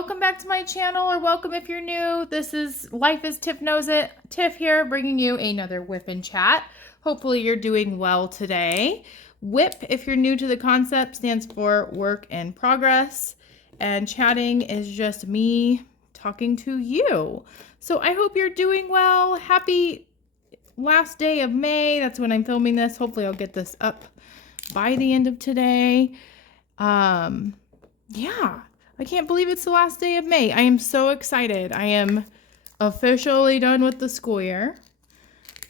welcome back to my channel, or welcome if you're new. This is Life as Tiff Knows It. Tiff here, bringing you another WIP and chat. Hopefully you're doing well today. WIP, if you're new to the concept, stands for work in progress, and chatting is just me talking to you. So I hope you're doing well. Happy last day of May. That's when I'm filming this. Hopefully I'll get this up by the end of today. Yeah. I can't believe it's the last day of May. I am so excited. I am officially done with the school year.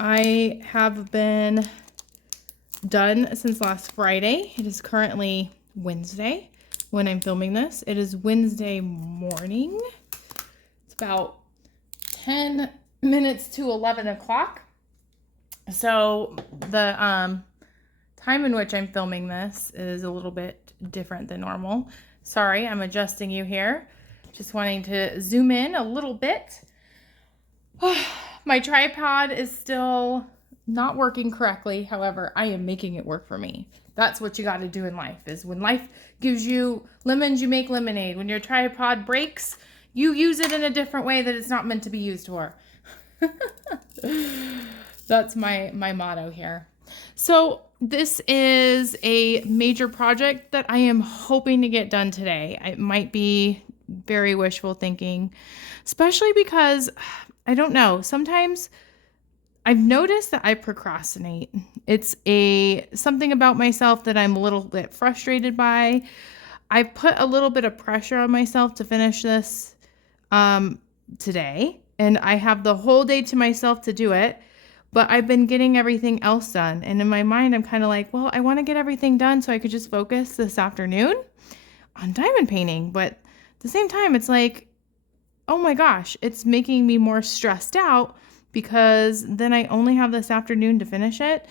I have been done since last Friday. It is currently Wednesday when I'm filming this. It is Wednesday morning. It's about 10 minutes to 11 o'clock. So the time in which I'm filming this is a little bit different than normal. Sorry, I'm adjusting you here. Just wanting to zoom in a little bit. My tripod is still not working correctly. However, I am making it work for me. That's what you got to do in life, is when life gives you lemons, you make lemonade. When your tripod breaks, you use it in a different way that it's not meant to be used for. That's my motto here. So this is a major project that I am hoping to get done today. It might be very wishful thinking, especially because, I don't know, sometimes I've noticed that I procrastinate. It's something about myself that I'm a little bit frustrated by. I put a little bit of pressure on myself to finish this today, and I have the whole day to myself to do it. But I've been getting everything else done. And in my mind, I'm kind of like, well, I want to get everything done so I could just focus this afternoon on diamond painting. But at the same time, it's like, oh my gosh, it's making me more stressed out because then I only have this afternoon to finish it.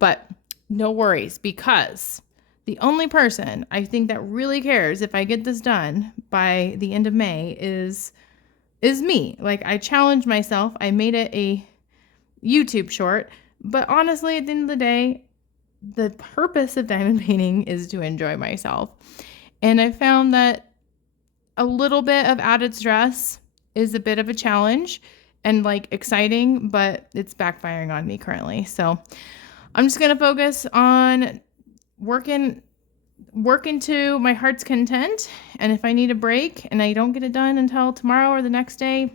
But no worries, because the only person I think that really cares if I get this done by the end of May is me. Like, I challenged myself. I made it a YouTube short, but honestly, at the end of the day, the purpose of diamond painting is to enjoy myself. And I found that a little bit of added stress is a bit of a challenge and like exciting, but it's backfiring on me currently. So I'm just going to focus on working to my heart's content. And if I need a break and I don't get it done until tomorrow or the next day,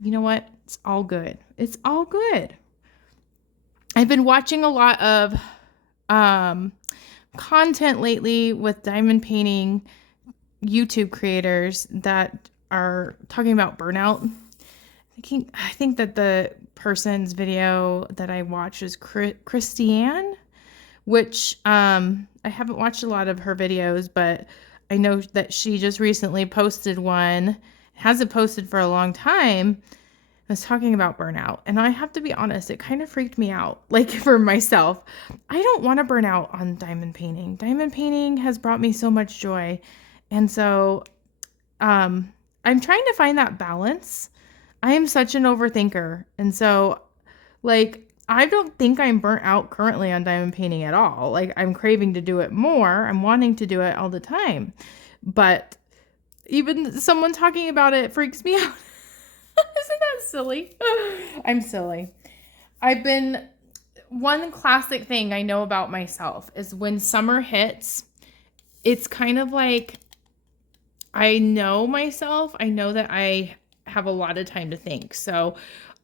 you know what? It's all good. It's all good. I've been watching a lot of content lately with diamond painting YouTube creators that are talking about burnout. I think that the person's video that I watched is Christiane, which I haven't watched a lot of her videos, but I know that she just recently posted one. Hasn't posted for a long time. I was talking about burnout, and I have to be honest, it kind of freaked me out. Like, for myself, I don't want to burn out on diamond painting. Diamond painting has brought me so much joy. And so I'm trying to find that balance. I am such an overthinker. And so, like, I don't think I'm burnt out currently on diamond painting at all. Like, I'm craving to do it more. I'm wanting to do it all the time. But even someone talking about it freaks me out. Isn't that silly? I'm silly. One classic thing I know about myself is when summer hits, it's kind of like I know myself. I know that I have a lot of time to think. So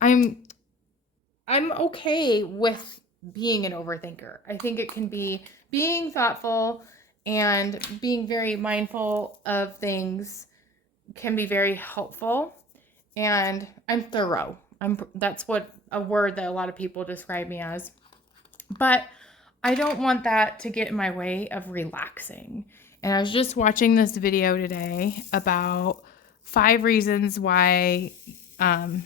I'm okay with being an overthinker. I think it can be being thoughtful and being very mindful of things can be very helpful. And I'm thorough. That's what a word that a lot of people describe me as. But I don't want that to get in my way of relaxing. And I was just watching this video today about 5 reasons why, I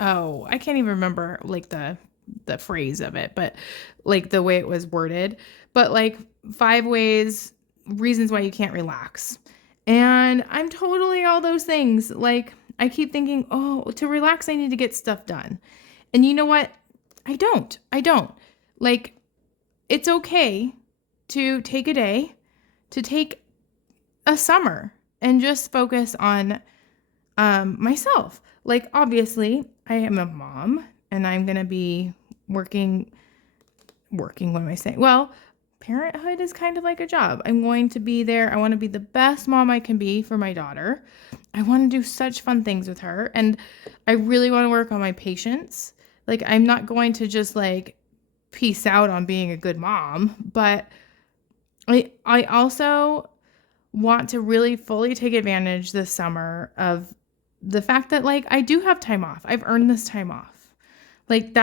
can't even remember like the phrase of it, but like the way it was worded, but like 5 reasons why you can't relax. And I'm totally all those things. Like, I keep thinking, oh, to relax, I need to get stuff done. And you know what? I don't. Like, it's okay to take a day, to take a summer and just focus on myself. Like, obviously, I am a mom and I'm going to be working, what am I saying? Well, parenthood is kind of like a job. I'm going to be there. I want to be the best mom I can be for my daughter. I want to do such fun things with her. And I really want to work on my patience. Like, I'm not going to just like peace out on being a good mom, but I also want to really fully take advantage this summer of the fact that like I do have time off. I've earned this time off. Like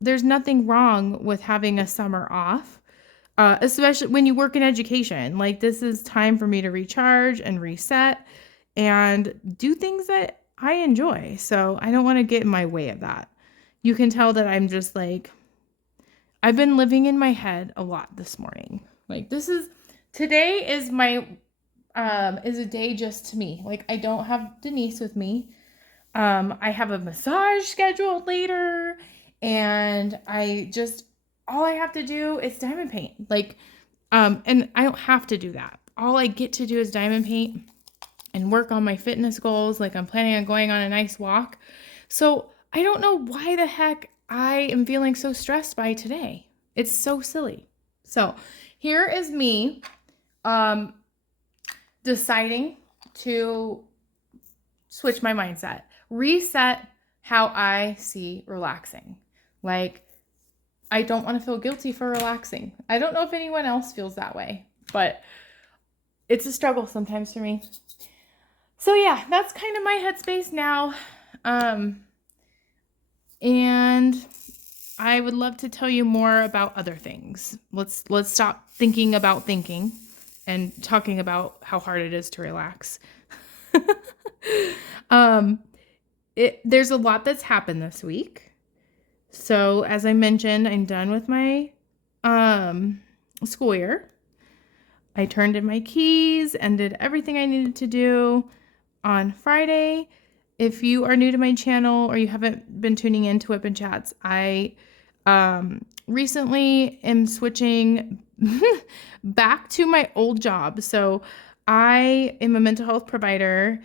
there's nothing wrong with having a summer off, especially when you work in education. Like this is time for me to recharge and reset and do things that I enjoy. So I don't want to get in my way of that. You can tell that I'm just like, I've been living in my head a lot this morning. Like today is is a day just to me. Like I don't have Denise with me. I have a massage scheduled later and all I have to do is diamond paint. Like, and I don't have to do that. All I get to do is diamond paint and work on my fitness goals. Like I'm planning on going on a nice walk. So I don't know why the heck I am feeling so stressed by today. It's so silly. So here is me, deciding to switch my mindset, reset how I see relaxing. Like, I don't want to feel guilty for relaxing. I don't know if anyone else feels that way, but it's a struggle sometimes for me. So yeah, that's kind of my headspace now. And I would love to tell you more about other things. Let's stop thinking about thinking and talking about how hard it is to relax. There's a lot that's happened this week. So as I mentioned, I'm done with my school year. I turned in my keys and did everything I needed to do on Friday. If you are new to my channel or you haven't been tuning into WIP and Chats, I recently am switching back to my old job. So I am a mental health provider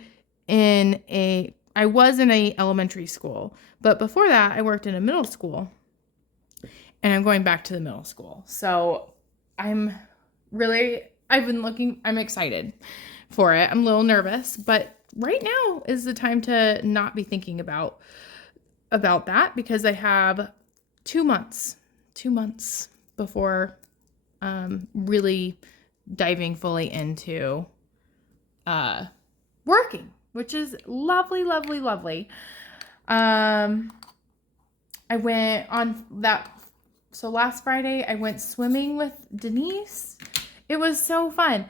I was in a elementary school, but before that I worked in a middle school and I'm going back to the middle school. So I'm excited for it. I'm a little nervous, but right now is the time to not be thinking about that because I have 2 months before really diving fully into working, which is lovely, lovely, lovely. I went on that. So last Friday I went swimming with Denise. It was so fun.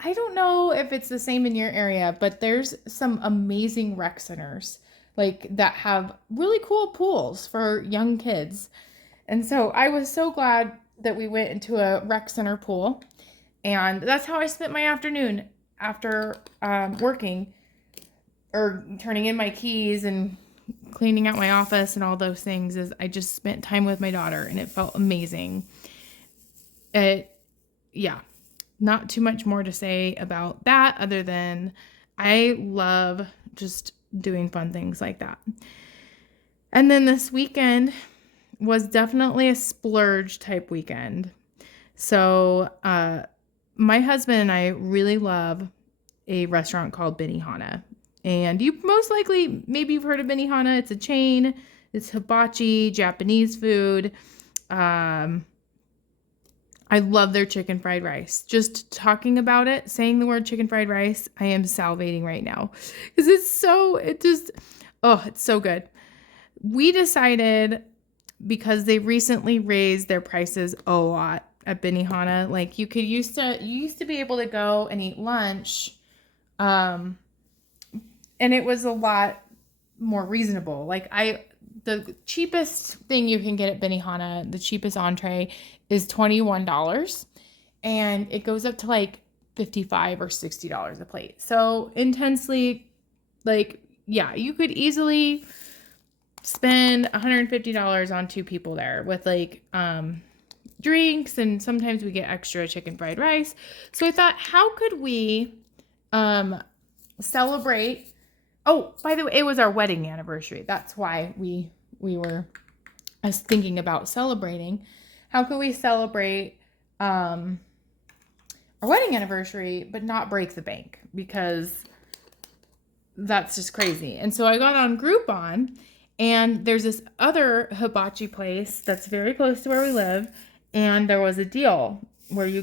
I don't know if it's the same in your area, but there's some amazing rec centers like that have really cool pools for young kids. And so I was so glad that we went into a rec center pool. And that's how I spent my afternoon after working or turning in my keys and cleaning out my office and all those things. Is I just spent time with my daughter and it felt amazing. Not too much more to say about that other than I love just doing fun things like that. And then this weekend was definitely a splurge type weekend. So my husband and I really love a restaurant called Benihana. And you most likely, maybe you've heard of Benihana. It's a chain. It's hibachi, Japanese food. I love their chicken fried rice. Just talking about it, saying the word chicken fried rice, I am salivating right now. Because it's so good. We decided, because they recently raised their prices a lot at Benihana. Like you used to be able to go and eat lunch, and it was a lot more reasonable. Like the cheapest thing you can get at Benihana, the cheapest entree is $21, and it goes up to like $55 or $60 a plate. So intensely, like, yeah, you could easily spend $150 on 2 people there with like drinks, and sometimes we get extra chicken fried rice. So I thought, how could we celebrate. Oh, by the way, it was our wedding anniversary. That's why we were thinking about celebrating. How could we celebrate our wedding anniversary but not break the bank? Because that's just crazy. And so I got on Groupon, and there's this other hibachi place that's very close to where we live, and there was a deal where you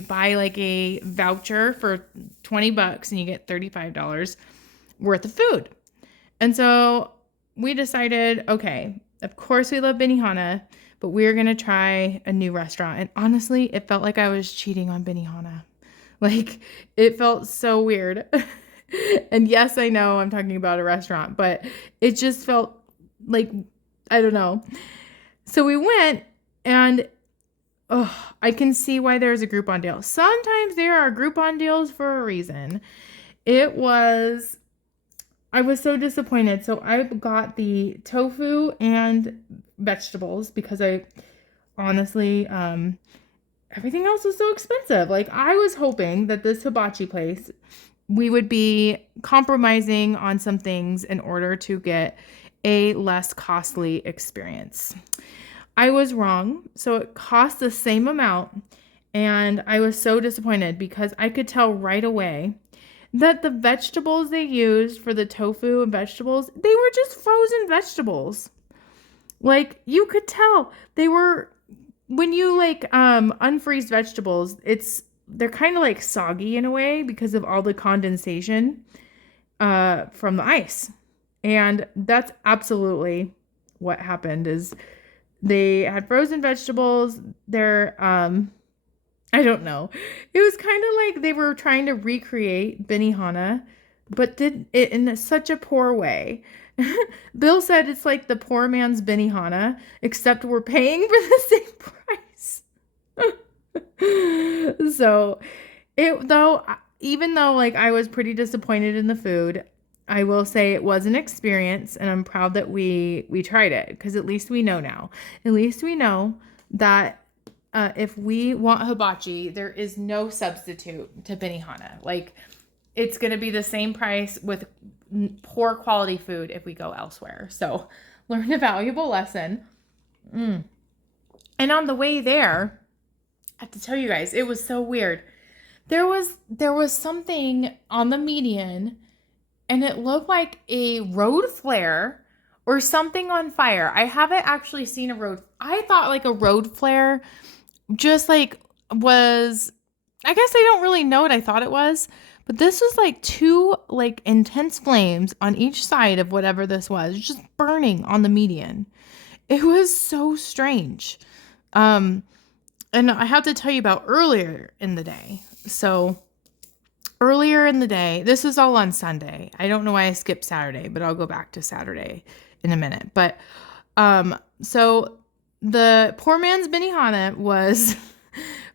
buy like a voucher for $20 and you get $35 worth of food. And so we decided, okay, of course we love Benihana, but we're going to try a new restaurant. And honestly, it felt like I was cheating on Benihana. Like, it felt so weird. And yes, I know I'm talking about a restaurant, but it just felt like, I don't know. So we went, and I can see why there's a Groupon deal. Sometimes there are Groupon deals for a reason. I was so disappointed. So I got the tofu and vegetables because I honestly, everything else was so expensive. Like, I was hoping that this hibachi place, we would be compromising on some things in order to get a less costly experience. I was wrong. So it cost the same amount, and I was so disappointed because I could tell right away that the vegetables they used for the tofu and vegetables, they were just frozen vegetables. Like, you could tell they were, when you like unfreeze vegetables, they're kind of like soggy in a way because of all the condensation from the ice. And that's absolutely what happened. Is they had frozen vegetables. They're I don't know. It was kind of like they were trying to recreate Benihana, but did it in such a poor way. Bill said it's like the poor man's Benihana, except we're paying for the same price. So, even though like I was pretty disappointed in the food, I will say it was an experience, and I'm proud that we tried it, because at least we know now. At least we know that if we want hibachi, there is no substitute to Benihana. Like, it's going to be the same price with poor quality food if we go elsewhere. So, learn a valuable lesson. And on the way there, I have to tell you guys, it was so weird. There was something on the median, and it looked like a road flare or something on fire. I haven't actually seen a road. I thought like a road flare just like was, I guess I don't really know what I thought it was, but this was like two like intense flames on each side of whatever this was, just burning on the median. It was so strange. And I have to tell you about earlier in the day. So earlier in the day, this is all on Sunday. I don't know why I skipped Saturday, but I'll go back to Saturday in a minute. But so the poor man's Benihana was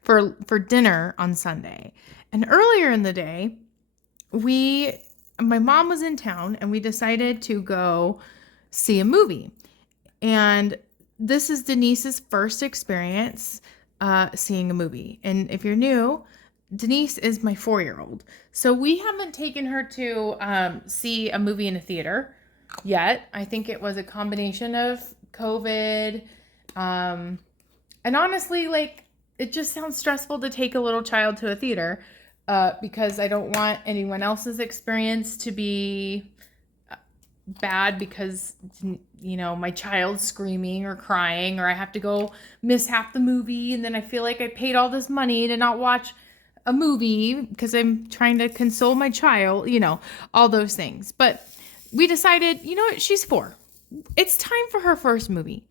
for dinner on Sunday. And earlier in the day, my mom was in town, and we decided to go see a movie. And this is Denise's first experience seeing a movie. And if you're new, Denise is my 4-year-old. So we haven't taken her to see a movie in a theater yet. I think it was a combination of COVID. And honestly, like, it just sounds stressful to take a little child to a theater because I don't want anyone else's experience to be bad because, you know, my child's screaming or crying, or I have to go miss half the movie, and then I feel like I paid all this money to not watch a movie because I'm trying to console my child, you know, all those things. But we decided, you know what, she's 4. It's time for her first movie.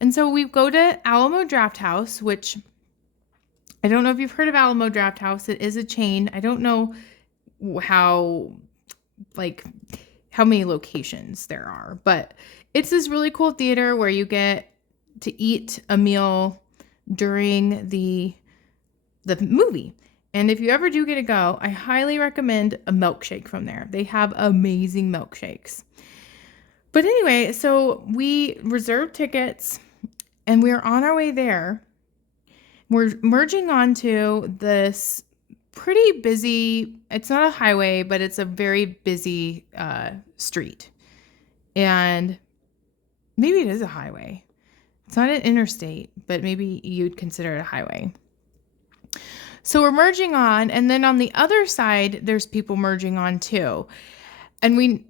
And so we go to Alamo Drafthouse, which I don't know if you've heard of Alamo Drafthouse. It is a chain. I don't know how many locations there are, but it's this really cool theater where you get to eat a meal during the movie. And if you ever do get to go, I highly recommend a milkshake from there. They have amazing milkshakes. But anyway, so we reserved tickets, and we're on our way there. We're merging onto this pretty busy. It's not a highway, but it's a very busy street. And maybe it is a highway. It's not an interstate, but maybe you'd consider it a highway. So we're merging on, and then on the other side, there's people merging on too. And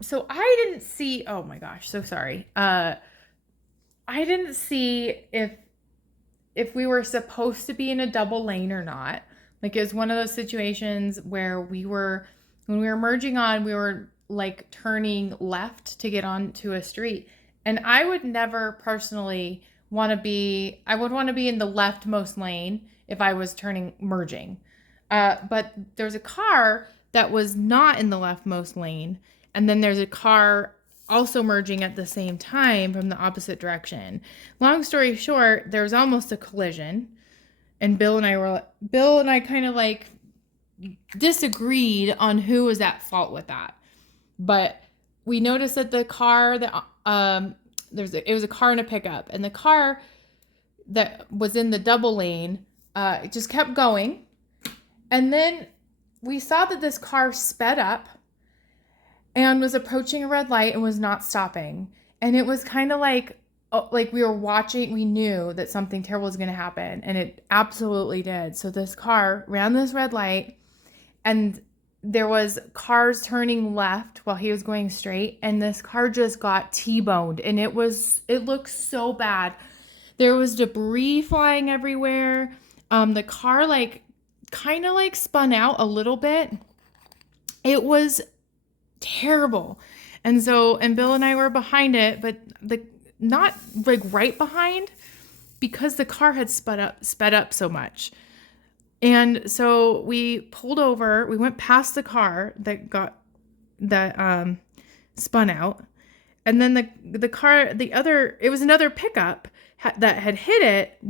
so I didn't see, oh my gosh, so sorry. I didn't see if we were supposed to be in a double lane or not. Like, it was one of those situations where when we were merging on, we were like turning left to get onto a street. And I would never personally I would want to be in the leftmost lane if I was merging. But there's a car that was not in the leftmost lane. And then there's a car also merging at the same time from the opposite direction. Long story short, there was almost a collision. And Bill and I kind of like disagreed on who was at fault with that. But we noticed that the car that it was a car and a pickup, and the car that was in the double lane it just kept going. And then we saw that this car sped up and was approaching a red light and was not stopping. And it was kind of like we were watching, we knew that something terrible was going to happen, and it absolutely did. So this car ran this red light, and there was cars turning left while he was going straight, and this car just got T-boned, and it looked so bad. There was debris flying everywhere. The car kind of spun out a little bit. It was terrible. And Bill and I were behind it, but not like right behind, because the car had sped up so much. And so we pulled over, we went past the car that spun out. And then it was another pickup that had hit it,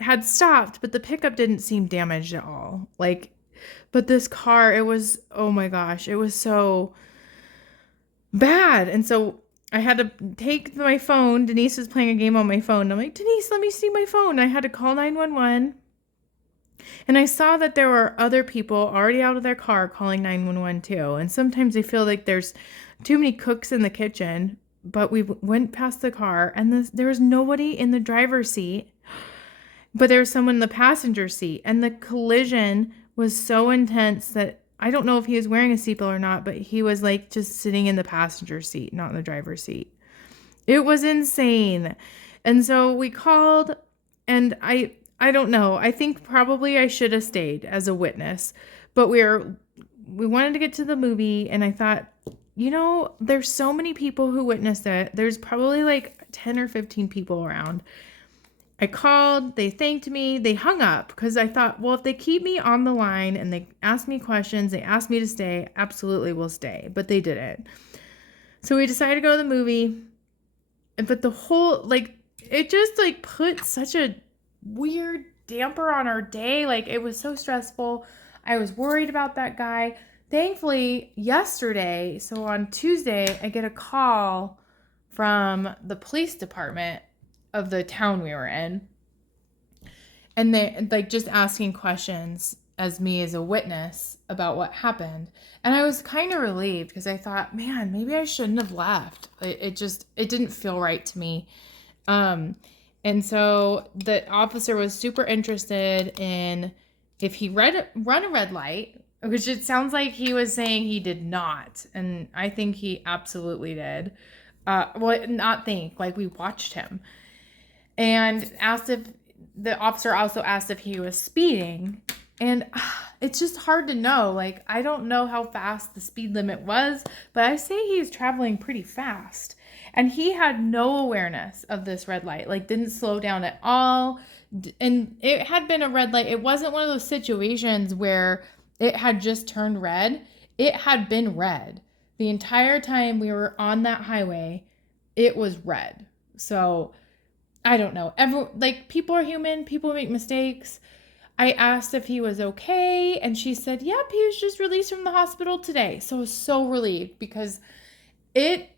had stopped, but the pickup didn't seem damaged at all. But this car, it was, oh my gosh, it was so bad. And so I had to take my phone. Denise was playing a game on my phone. I'm like, Denise, let me see my phone. I had to call 911. And I saw that there were other people already out of their car calling 911 too. And sometimes I feel like there's too many cooks in the kitchen. But we went past the car, and there was nobody in the driver's seat, but there was someone in the passenger seat. And the collision was so intense that I don't know if he was wearing a seatbelt or not, but he was just sitting in the passenger seat, not in the driver's seat. It was insane. And so we called, and I don't know. I think probably I should have stayed as a witness, but we wanted to get to the movie, and I thought, there's so many people who witnessed it. There's probably 10 or 15 people around. I called, they thanked me, they hung up, because I thought, well, if they keep me on the line and they ask me questions, they ask me to stay, absolutely will stay, but they didn't. So we decided to go to the movie, but the whole, it just put such a weird damper on our day. It was so stressful. I was worried about that guy. Thankfully, yesterday, so on Tuesday, I get a call from the police department of the town we were in. And they just asking questions as me as a witness about what happened. And I was kind of relieved, because I thought, man, maybe I shouldn't have left. It didn't feel right to me. And so the officer was super interested in if he run a red light, which it sounds like he was saying he did not. And I think he absolutely did. We watched him. And the officer also asked if he was speeding. And it's just hard to know. I don't know how fast the speed limit was, but I say he was traveling pretty fast. And he had no awareness of this red light, didn't slow down at all. And it had been a red light. It wasn't one of those situations where it had just turned red. It had been red. The entire time we were on that highway, it was red. So I don't know. People are human. People make mistakes. I asked if he was okay, and she said, yep, he was just released from the hospital today. So I was so relieved, because it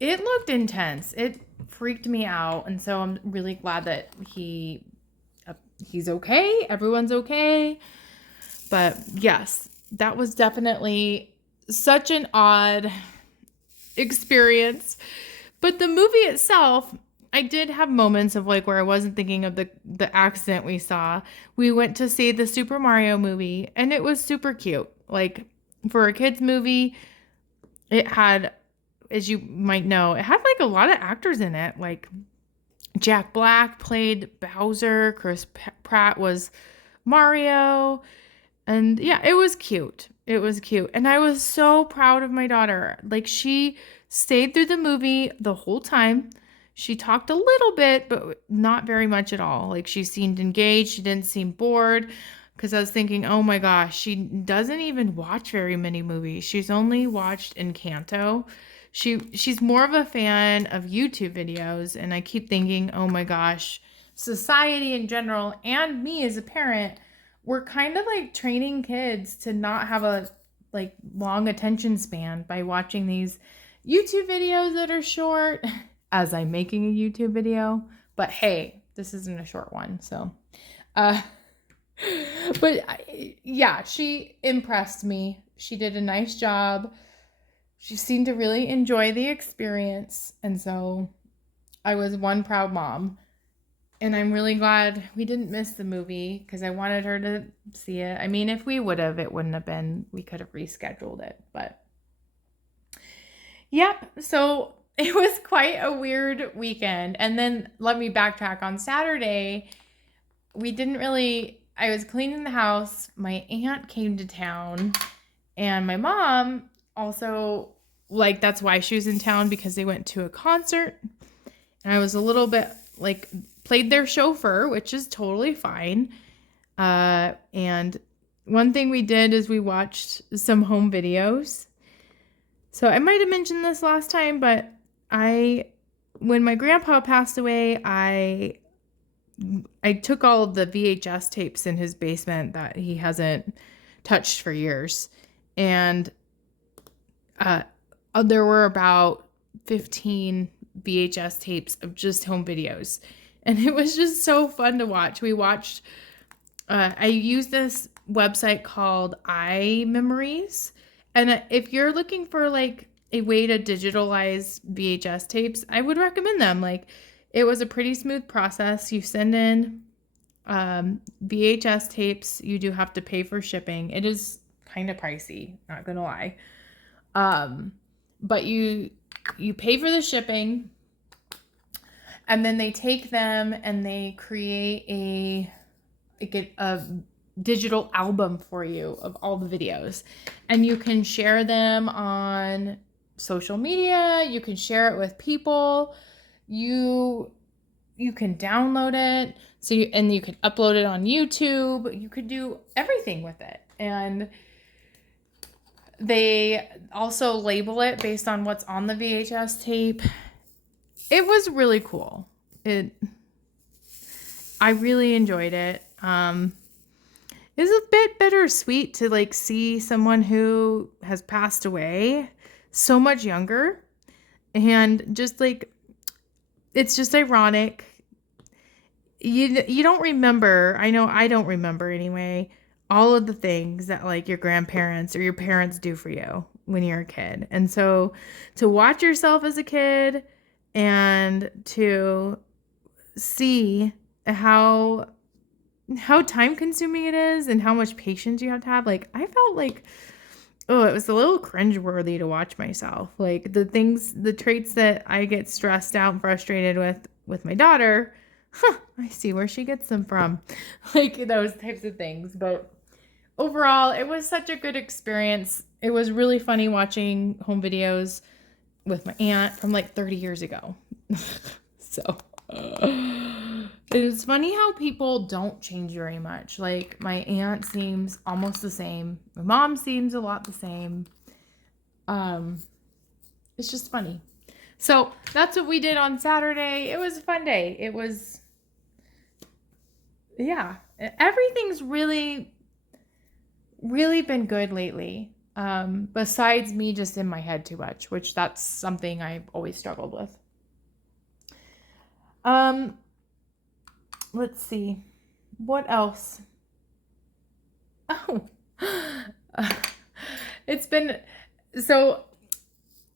looked intense. It freaked me out. And so I'm really glad that he he's okay. Everyone's okay. But yes, that was definitely such an odd experience. But the movie itself, I did have moments of like where I wasn't thinking of the accident we saw. We went to see the Super Mario movie and it was super cute. Like for a kids movie, it had, as you might know, it had like a lot of actors in it. Like Jack Black played Bowser, Chris Pratt was Mario, and yeah, it was cute. It was cute. And I was so proud of my daughter. Like she stayed through the movie the whole time. She talked a little bit, but not very much at all. Like she seemed engaged. She didn't seem bored. Because I was thinking, oh my gosh, she doesn't even watch very many movies. She's only watched Encanto. She's more of a fan of YouTube videos. And I keep thinking, oh my gosh, society in general and me as a parent, we're kind of like training kids to not have a like long attention span by watching these YouTube videos that are short as I'm making a YouTube video. But hey, this isn't a short one. So, yeah, she impressed me. She did a nice job. She seemed to really enjoy the experience. And so I was one proud mom. And I'm really glad we didn't miss the movie because I wanted her to see it. I mean, if we would have, it wouldn't have been, we could have rescheduled it. But yep, so it was quite a weird weekend. And then let me backtrack. On Saturday, I was cleaning the house. My aunt came to town and my mom also, like, that's why she was in town because they went to a concert. And I was a little bit like, played their chauffeur, which is totally fine. And one thing we did is we watched some home videos. So I might have mentioned this last time, but when my grandpa passed away, I took all of the VHS tapes in his basement that he hasn't touched for years. And there were about 15 VHS tapes of just home videos. And it was just so fun to watch. We watched, I used this website called iMemories. And if you're looking for like a way to digitalize VHS tapes, I would recommend them. Like it was a pretty smooth process. You send in VHS tapes. You do have to pay for shipping. It is kind of pricey, not gonna lie. But you pay for the shipping. And then they take them and they create a digital album for you of all the videos. And you can share them on social media. You can share it with people. You can download it. And you can upload it on YouTube. You could do everything with it. And they also label it based on what's on the VHS tape. It was really cool. I really enjoyed it. It's a bit bittersweet to like see someone who has passed away so much younger, and just like it's just ironic. You don't remember. I know I don't remember anyway. All of the things that like your grandparents or your parents do for you when you're a kid, and so to watch yourself as a kid. And to see how time consuming it is and how much patience you have to have. Like I felt like, oh, it was a little cringeworthy to watch myself. Like the traits that I get stressed out and frustrated with my daughter, I see where she gets them from. Like those types of things. But overall, it was such a good experience. It was really funny watching home videos with my aunt from like 30 years ago. So it's funny how people don't change very much. Like my aunt seems almost the same. My mom seems a lot the same. It's just funny. So that's what we did on Saturday. It was a fun day. It was, yeah, everything's really, really been good letely. Besides me just in my head too much, which that's something I've always struggled with. Let's see. What else? Oh, it's been so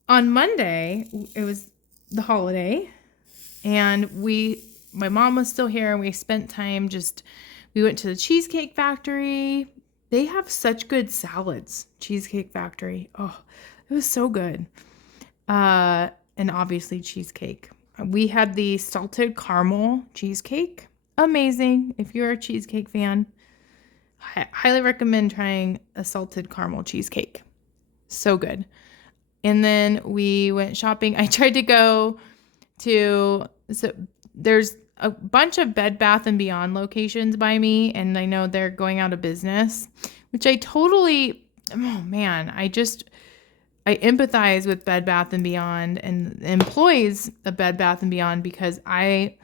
on Monday, it was the holiday, and my mom was still here, and we spent time we went to the Cheesecake Factory. They have such good salads, Cheesecake Factory. Oh, it was so good. And obviously cheesecake. We had the salted caramel cheesecake. Amazing. If you're a cheesecake fan, I highly recommend trying a salted caramel cheesecake. So good. And then we went shopping. I tried to go so there's a bunch of Bed Bath and Beyond locations by me, and I know they're going out of business, which oh man, I empathize with Bed Bath and Beyond and employees of Bed Bath and Beyond, because I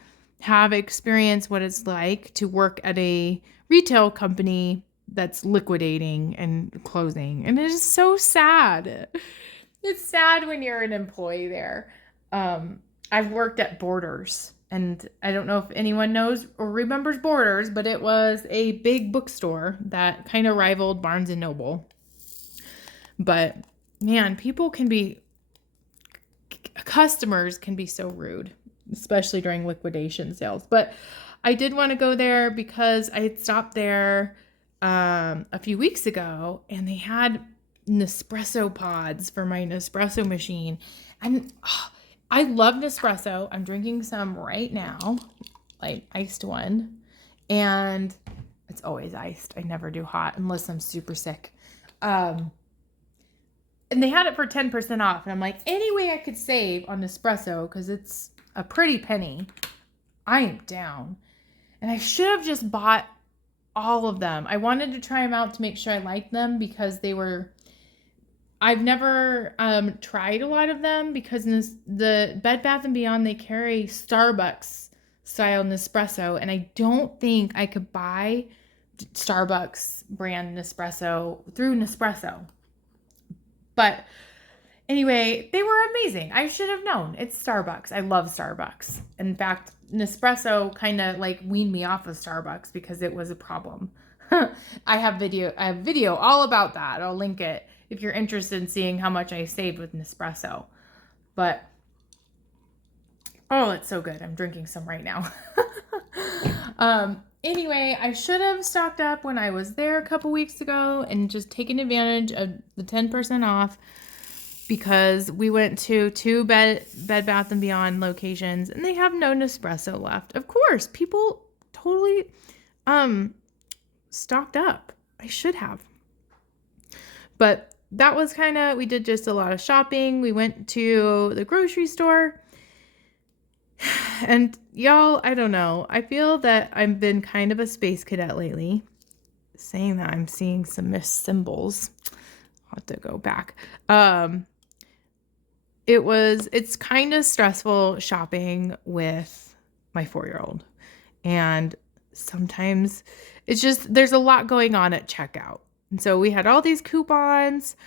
have experienced what it's like to work at a retail company that's liquidating and closing. And it is so sad. It's sad when you're an employee there. I've worked at Borders, and I don't know if anyone knows or remembers Borders, but it was a big bookstore that kind of rivaled Barnes and Noble. But man, customers can be so rude, especially during liquidation sales. But I did want to go there because I had stopped there a few weeks ago, and they had Nespresso pods for my Nespresso machine. And I love Nespresso. I'm drinking some right now, like iced one. And it's always iced. I never do hot unless I'm super sick. And they had it for 10% off. And I'm like, any way I could save on Nespresso, because it's a pretty penny, I am down. And I should have just bought all of them. I wanted to try them out to make sure I liked them, because I've never tried a lot of them, because the Bed Bath & Beyond, they carry Starbucks style Nespresso. And I don't think I could buy Starbucks brand Nespresso through Nespresso. But anyway, they were amazing. I should have known. It's Starbucks. I love Starbucks. In fact, Nespresso kind of like weaned me off of Starbucks because it was a problem. I have video all about that. I'll link it if you're interested in seeing how much I saved with Nespresso. But oh, it's so good. I'm drinking some right now. Anyway, I should have stocked up when I was there a couple weeks ago and just taken advantage of the 10% off, because we went to two Bed Bath & Beyond locations and they have no Nespresso left. Of course, people totally stocked up. I should have. But that was we did just a lot of shopping. We went to the grocery store. And y'all, I don't know. I feel that I've been kind of a space cadet lately. Saying that, I'm seeing some missed symbols. I'll have to go back. It's kind of stressful shopping with my 4-year-old. And sometimes there's a lot going on at checkout. And so we had all these coupons,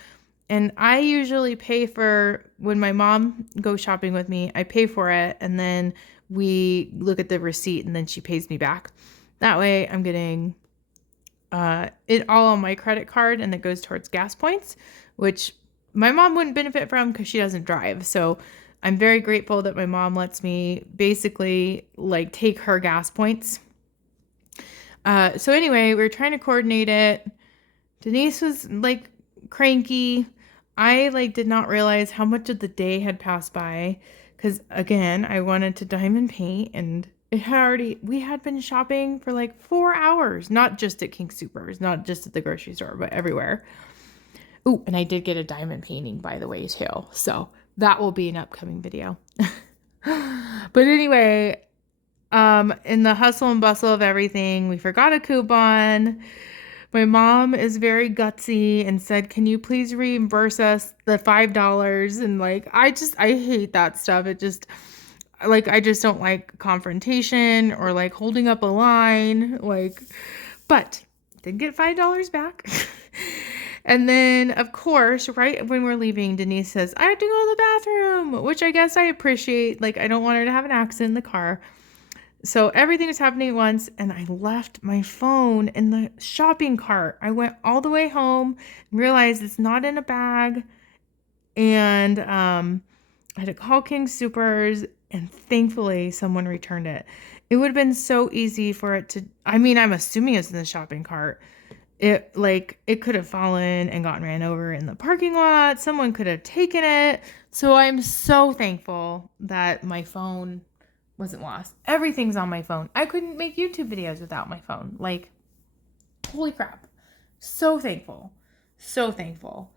and I usually pay for, when my mom goes shopping with me, I pay for it, and then we look at the receipt, and then she pays me back. That way I'm getting it all on my credit card, and it goes towards gas points, which my mom wouldn't benefit from because she doesn't drive. So I'm very grateful that my mom lets me basically take her gas points. So anyway, we were trying to coordinate it. Denise was cranky. I did not realize how much of the day had passed by, because again, I wanted to diamond paint, and we had been shopping for 4 hours, not just at King Soopers, not just at the grocery store, but everywhere. Ooh, and I did get a diamond painting, by the way, too. So that will be an upcoming video. But anyway, in the hustle and bustle of everything, we forgot a coupon. My mom is very gutsy and said, "Can you please reimburse us the $5?" And I hate that stuff. It just, I just don't like confrontation or holding up a line. But did get $5 back. And then, of course, right when we're leaving, Denise says, "I have to go to the bathroom," which I guess I appreciate. I don't want her to have an accident in the car. So everything was happening at once, and I left my phone in the shopping cart. I went all the way home and realized it's not in a bag. And I had to call King Supers, and thankfully someone returned it. It would have been so easy for it to, I mean, I'm assuming it's in the shopping cart. It could have fallen and gotten ran over in the parking lot. Someone could have taken it. So I'm so thankful that my phone wasn't lost. Everything's on my phone. I couldn't make YouTube videos without my phone. Like, holy crap. So thankful. So thankful.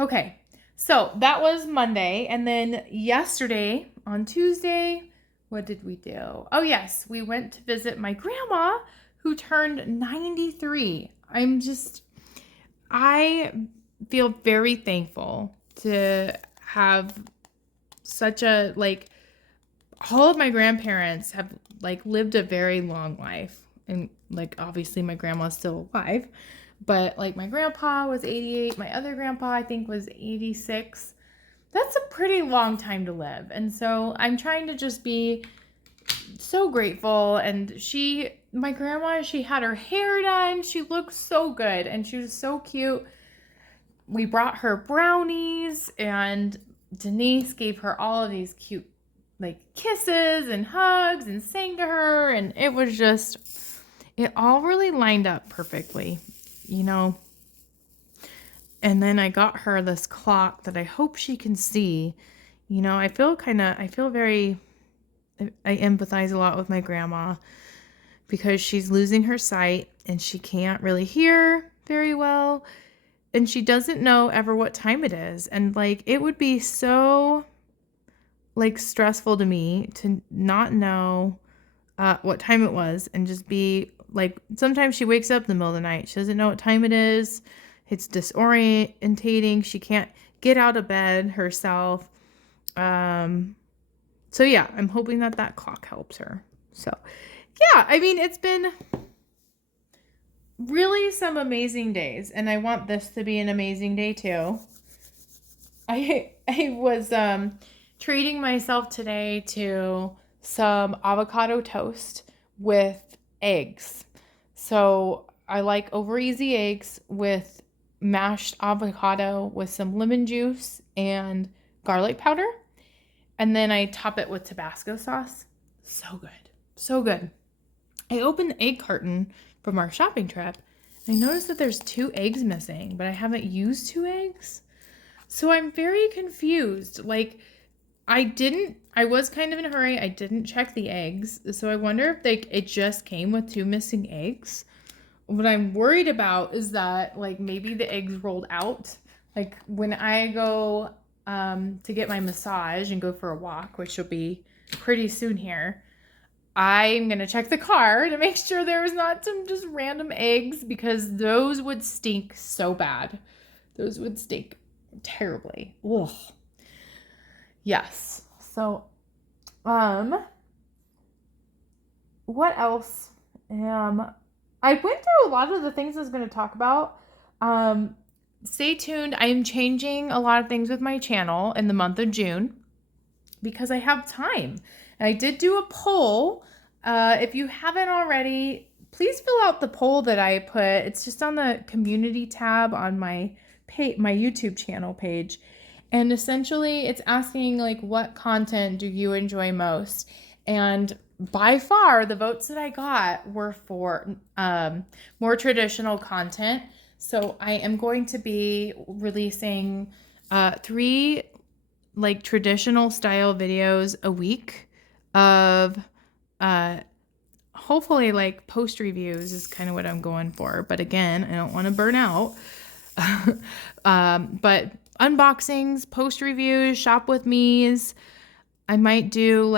Okay. So that was Monday. And then yesterday, on Tuesday, what did we do? Oh, yes. We went to visit my grandma who turned 93. I feel very thankful to have such a, all of my grandparents have, lived a very long life. And, obviously my grandma's still alive. But, my grandpa was 88. My other grandpa, I think, was 86. That's a pretty long time to live. And so I'm trying to just be so grateful. And my grandma, she had her hair done. She looked so good. And she was so cute. We brought her brownies. And Denise gave her all of these cute, kisses and hugs and sang to her. And it was just, it all really lined up perfectly. And then I got her this clock that I hope she can see. I empathize a lot with my grandma because she's losing her sight and she can't really hear very well. And she doesn't know ever what time it is. And it would be so stressful to me to not know what time it was and just be sometimes she wakes up in the middle of the night. She doesn't know what time it is. It's disorientating. She can't get out of bed herself. So yeah, I'm hoping that clock helps her. So yeah, I mean, it's been really some amazing days, and I want this to be an amazing day too. I was treating myself today to some avocado toast with eggs. So I like over easy eggs with mashed avocado with some lemon juice and garlic powder. And then I top it with Tabasco sauce. So good. So good. I opened the egg carton from our shopping trip. And I noticed that there's 2 eggs missing, but I haven't used 2 eggs. So I'm very confused. I was kind of in a hurry. I didn't check the eggs. So I wonder if it just came with 2 missing eggs. What I'm worried about is that maybe the eggs rolled out. When I go to get my massage and go for a walk, which will be pretty soon here, I'm going to check the car to make sure there was not some just random eggs because those would stink so bad. Those would stink terribly. Ugh. Yes. So, what else? I went through a lot of the things I was going to talk about. Stay tuned. I am changing a lot of things with my channel in the month of June because I have time. And I did do a poll. If you haven't already, please fill out the poll that I put. It's just on the community tab on my YouTube channel page. And essentially it's asking what content do you enjoy most? And by far the votes that I got were for more traditional content. So I am going to be releasing 3 traditional style videos a week of hopefully post reviews is kind of what I'm going for. But again, I don't want to burn out. But unboxings, post reviews, shop with me's. I might do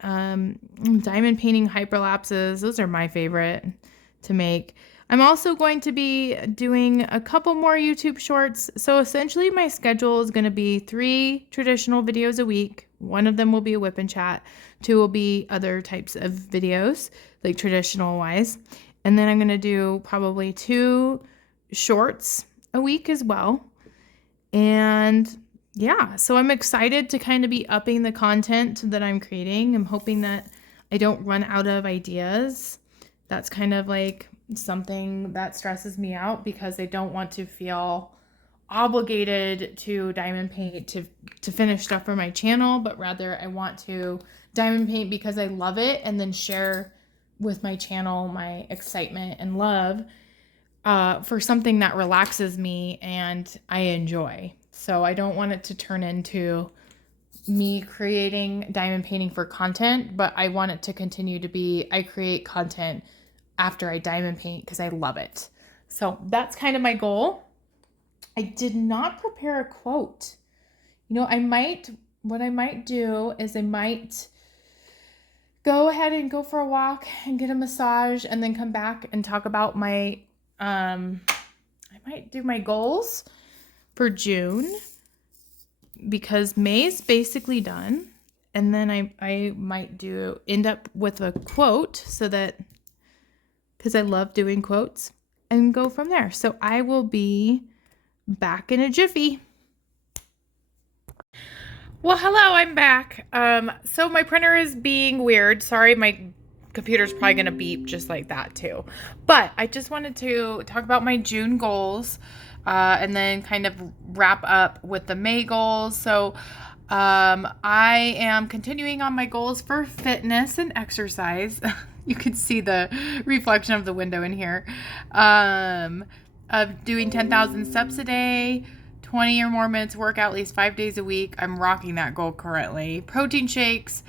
diamond painting hyperlapses. Those are my favorite to make. I'm also going to be doing a couple more YouTube shorts. So essentially my schedule is going to be 3 traditional videos a week. One of them will be a whip and chat. 2 will be other types of videos, traditional wise. And then I'm going to do probably 2 shorts a week as well. And yeah, so I'm excited to kind of be upping the content that I'm creating. I'm hoping that I don't run out of ideas. That's kind of like something that stresses me out because I don't want to feel obligated to diamond paint to finish stuff for my channel, but rather I want to diamond paint because I love it and then share with my channel my excitement and love for something that relaxes me and I enjoy. So I don't want it to turn into me creating diamond painting for content, but I want it to continue to be I create content after I diamond paint because I love it. So that's kind of my goal. I did not prepare a quote. You know, what I might do is I might go ahead and go for a walk and get a massage and then come back and talk about I might do my goals for June because May's basically done. And then I might end up with a quote so that, because I love doing quotes, and go from there. So I will be back in a jiffy. Well, hello, I'm back. So my printer is being weird. Sorry, my computer's probably gonna beep just like that too. But I just wanted to talk about my June goals, and then kind of wrap up with the May goals. So I am continuing on my goals for fitness and exercise. You can see the reflection of the window in here. Of doing 10,000 steps a day, 20 or more minutes workout at least 5 days a week. I'm rocking that goal currently. Protein shakes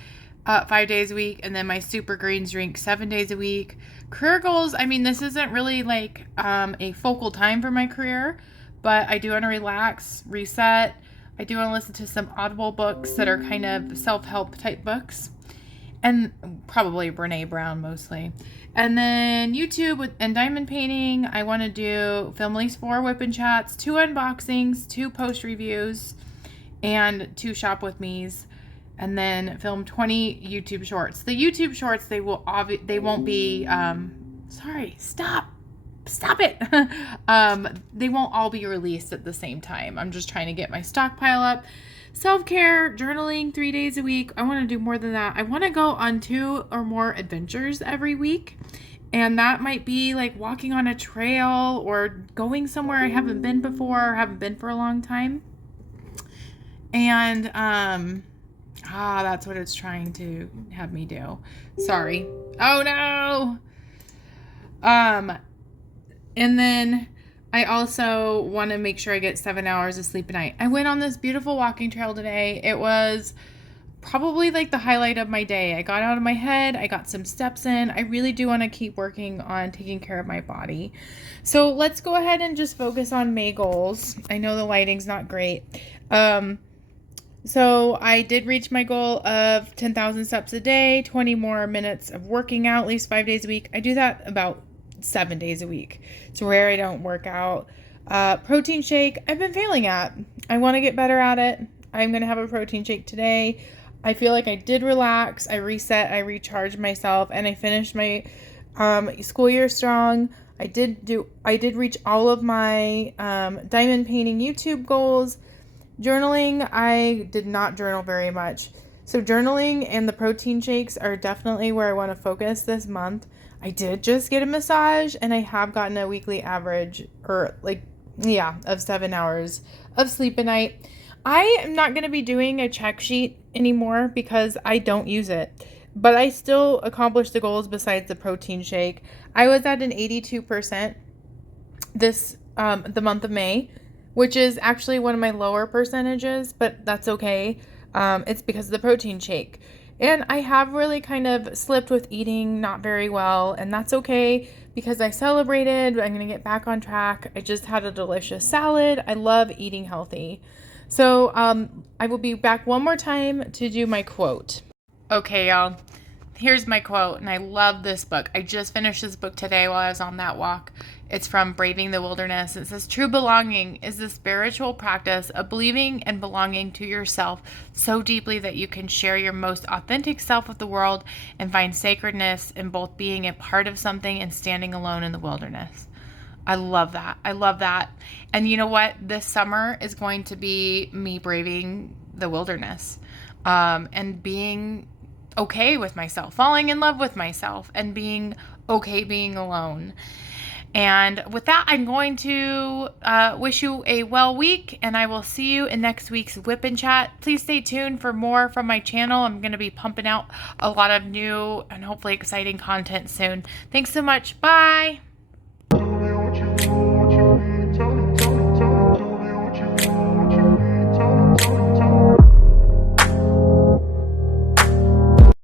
5 days a week, and then my super greens drink 7 days a week. Career goals, I mean, this isn't really like a focal time for my career, but I do want to relax, reset. I do want to listen to some Audible books that are kind of self-help type books, and probably Brene Brown mostly. And then YouTube and diamond painting, I want to film at least 4 WIP and chats, 2 unboxings, 2 post reviews, and 2 shop with me's, and then film 20 YouTube shorts. The YouTube shorts, they won't be, sorry, stop it. They won't all be released at the same time. I'm just trying to get my stockpile up. Self-care, journaling 3 days a week. I want to do more than that. I want to go on 2 or more adventures every week. And that might be like walking on a trail or going somewhere I haven't been before or haven't been for a long time. And that's what it's trying to have me do. Sorry. Oh no. And then I also want to make sure I get 7 hours of sleep a night. I went on this beautiful walking trail today. It was probably like the highlight of my day. I got out of my head. I got some steps in. I really do want to keep working on taking care of my body. So let's go ahead and just focus on May goals. I know the lighting's not great. So I did reach my goal of 10,000 steps a day, 20 more minutes of working out at least 5 days a week. I do that about 7 days a week. It's rare I don't work out. Protein shake, I've been failing at. I want to get better at it. I'm going to have a protein shake today. I feel like I did relax, I reset, I recharged myself, and I finished my school year strong. I did reach all of my diamond painting YouTube goals. Journaling, I did not journal very much. So journaling and the protein shakes are definitely where I want to focus this month. I did just get a massage, and I have gotten a weekly average of 7 hours of sleep a night. I am not going to be doing a check sheet anymore because I don't use it, but I still accomplished the goals besides the protein shake. I was at an 82% the month of May, which is actually one of my lower percentages, but that's okay. It's because of the protein shake. And I have really kind of slipped with eating not very well, and that's okay because I celebrated. I'm going to get back on track. I just had a delicious salad. I love eating healthy. So I will be back one more time to do my quote. Okay, y'all. Here's my quote, and I love this book. I just finished this book today while I was on that walk. It's from Braving the Wilderness. It says, true belonging is the spiritual practice of believing and belonging to yourself so deeply that you can share your most authentic self with the world and find sacredness in both being a part of something and standing alone in the wilderness. I love that. I love that. And you know what? This summer is going to be me braving the wilderness and being okay with myself, falling in love with myself, and being okay being alone. And with that, I'm going to wish you a well week, and I will see you in next week's WIP and Chat. Please stay tuned for more from my channel. I'm going to be pumping out a lot of new and hopefully exciting content soon. Thanks so much. Bye.